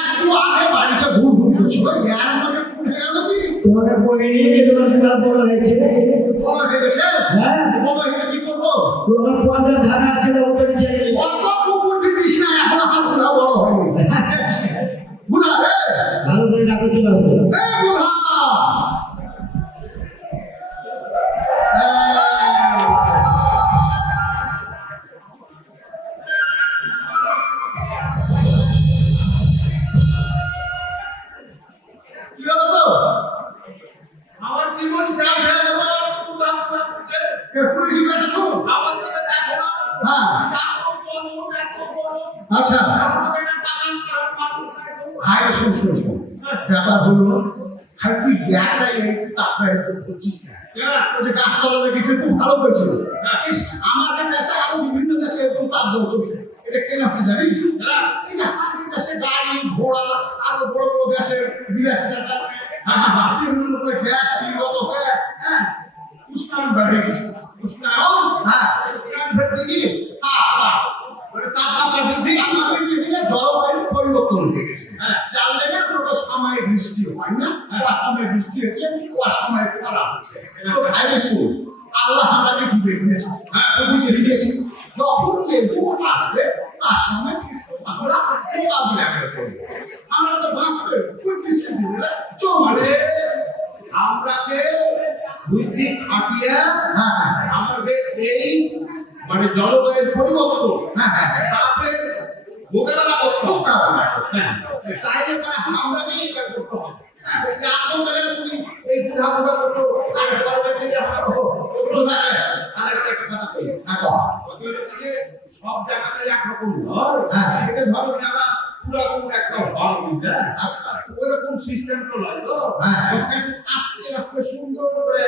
একটু আগে বাড়িতে ঘুর ঘুর করছিল তোমাকে বই নিয়ে যে তোমার বিবাহ বড় হয়েছে বাবা ভেবেছে হ্যাঁ বাবা এটা কি করব তখন পঞ্চাশ ধারা আছে অত কুকুর দিস না এখন আমার বড় হয়নি ভালো করে ডাকো চলে আসবে জীবন শেষ হয়ে পুলিশ দেখো হ্যাঁ। আচ্ছা। টাকা শুন শুন শুন। ব্যাপার হলো খালি তুই ব্যাগটাই তাপটাই করছিস ওই যে গাছপালা দেখেছি খুব ভালো করেছিল ইস, আমাদের দেশে আরও বিভিন্ন দেশে এরকম তাপ চলছে। এটা কেন তুই জানিস? এই যে আমাদের দেশে গাড়ি ঘোড়া আরও বড় বড় দেশের বিভিন্ন রকমের গ্যাস নির্গত হয়ে হ্যাঁ উষ্ণায়ন বেড়ে গিয়ে তাপ তাপ মানে পরিবর্তন হয়ে গেছে যার লেগে কোনো সাময়িক বৃষ্টি হয় না অসাময়িক বৃষ্টি হচ্ছে শুন আল্লাহ আমাকে ডুবে দিয়েছে যখন যে রূপ আসবে তার করে তারপরে মোকাবেলা করতে হবে মোকাবিলা করতে হ্যাঁ, তাইলে পরে আমরাকেই এটা করতে হবে এই যে তুমি এই বুঝা বুঝা করছ ওগুলো থাকে আরেকটা কথা কই সব জায়গাতে একরকম হ্যাঁ। এটা ধরো যারা পুরাতন একটা হল বুঝলেন আচ্ছা ওরকম সিস্টেম তো তো হ্যাঁ। আস্তে আস্তে সুন্দর করে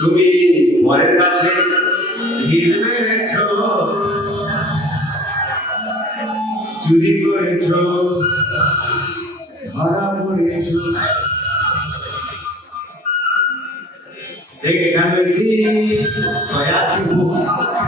তুমি পরের কাছে হিল মেরেছ চুরি করেছ। ধরা পড়েছ এখানে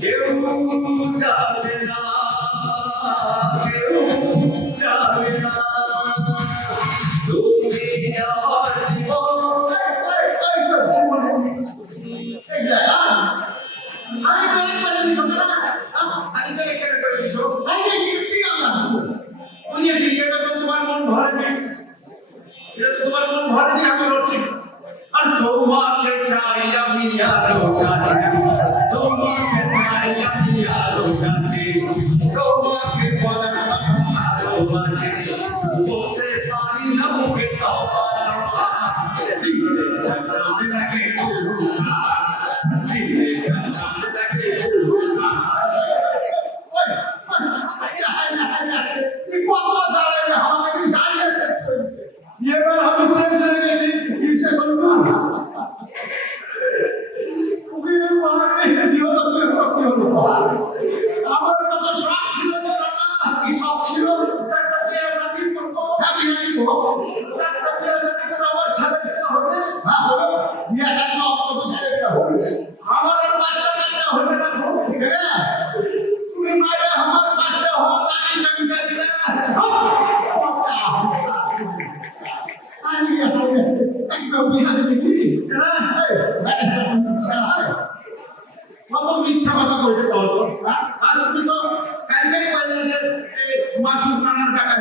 কেউ যাবে Oh,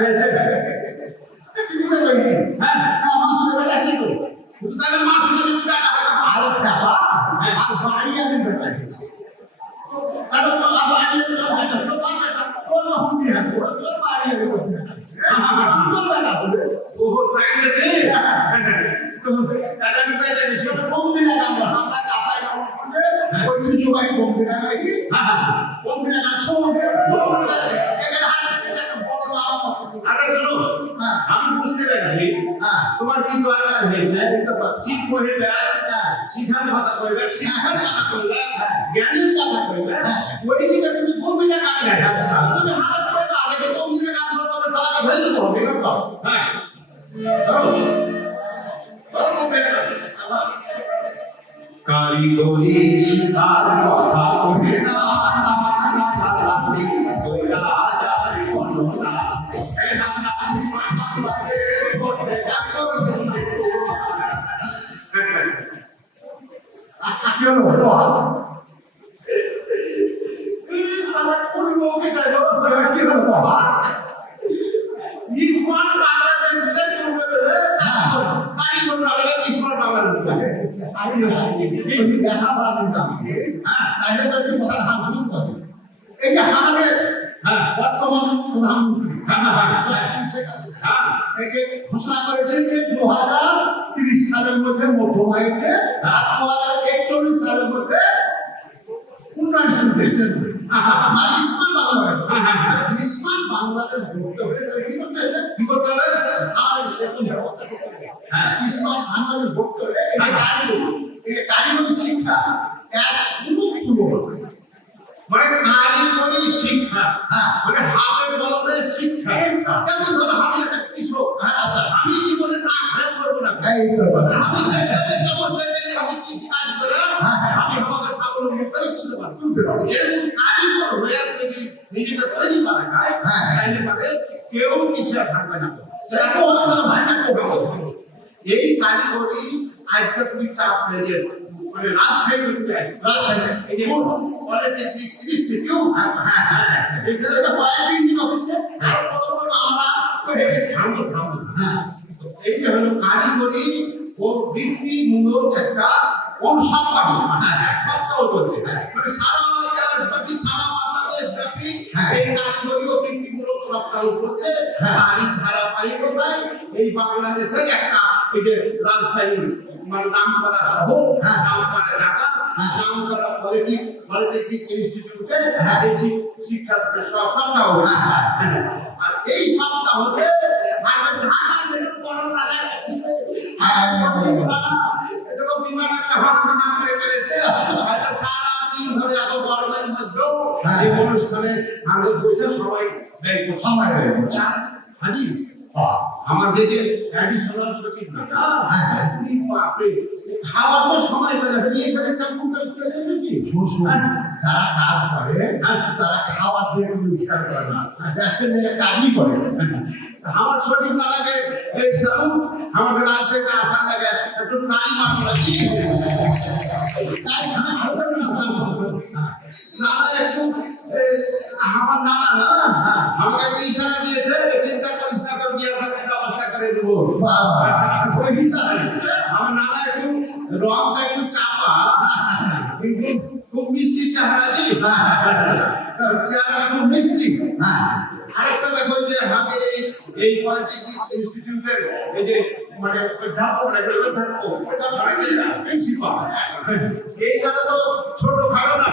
হয়েছে তুমি তোমার কি দরকার হয়েছে। কি কহিবে শিখার কথা কইবে শিখার কথা কইবে জ্ঞানের কথা কইবে ওই দিকে তুমি কবিতা গান গাইবে আচ্ছা। তুমি হাত কইবে আগে কবিতা গান করতে হবে সারা ভেল হবে না তো হ্যাঁ আবার কারিগরি শিকার কথা কবে না না না না না কইরা যায় কোনো না এ হ্যাঁ একটু হ্যাঁ হ্যাঁ হ্যাঁ। হ্যাঁ যে ঘোষণা করেছেন যে দু হাজার তিরিশ সালের মধ্যে মধ্যমায়িতে আর দু হাজার একচল্লিশ সালের মধ্যে স্মার্ট স্মার্ট বাংলাদেশ গড়তে হলে তাহলে কি করতে হবে? কি করতে হবে? আর সেরকম ব্যবস্থা করতে হবে। স্মার্ট বাংলাদেশ গড়তে হলে এই কারিগরি শিক্ষা এক মানে কারিগরি শিক্ষা হ্যাঁ মানে হাতে কলমে শিক্ষা। শিক্ষা। যেমন ধরো আমি একটা কৃষক হ্যাঁ আচ্ছা আমি জীবনে না খারাপ করব না? তো। কথা আমি দেখতে যাব সেখানে আমি কৃষি কাজ করে হ্যাঁ, হ্যাঁ। আমি আমাকে স্বাবলম্বী করে তুলতে পারব তুলতে পারব। এরকম কারিগর হয়ে যদি নিজেকে তৈরি করা যায় হ্যাঁ। তাহলে পারে কেউ কিছু থাকবে না। সেটা তো ভাষা করেছে এই কারিগরি আজকে তুমি চাপ নিয়ে মানে রাজশাহী করতে রাজশাহী। এই যে পলিটেকনিক ইনস্টিটিউট। হ্যাঁ, হ্যাঁ, হ্যাঁ। এখানে এটা কয়েকদিন হচ্ছে আর কত আমরা হয়ে হ্যাঁ। যে হলো কারিগরি ও বৃত্তিমূলক একটা সপ্তাহ চলছে মানে সারা দেশ সারা বাংলাদেশ। এই কারিগরি ও বৃত্তিমূলক সপ্তাহ চলছে। তারই ধারাবাহিকতায় এই বাংলাদেশের একটা এই যে রাজশাহী মানে নাম করা শহর। নাম করা জায়গা। নাম করা পলিটিক পলিটেকনিক ইনস্টিটিউটে সপ্তাহ। আর এই সপ্তাহতে আমার ঢাকা থেকে বড় রাজা এসেছে। হ্যাঁ। এরকম বিমান আকারে হরহর করে গেছে। হয়তো সারা দিন ধরে এত গরমের মধ্যেও হ্যাঁ। এই অনুষ্ঠানে আগে বসে সবাই ব্যয় করছে। সময় ব্যয় করছে। হাজি আমাদের যে অ্যাডিশনাল সচিব না। হ্যাঁ। আপনি খাওয়া তো সময় পেলে হাজি এখানে চাকরি করে নাকি? শুনুন, যারা কাজ করে তারা খাওয়ার দিয়ে কোনো বিচার করে না। দেশের মেয়ে কাজই করে। আমার সঠিক না লাগে এই সালু আমাদের রাজশাহীতে আসা লাগে একটু করলাম। নানা একটু আমার নানা না আমার নানা একটু রংটা একটু চাপা। কিন্তু খুব মিষ্টি চেহারা জি চেহারা খুব মিষ্টি। হ্যাঁ আরেকটা দেখো যে আমি এই এই পলিটেকনিক ইনস্টিটিউটের এই যে মানে অধ্যাপক লাগে অধ্যাপক? প্রিন্সিপাল। এইখানে তো ছোট খাটো না।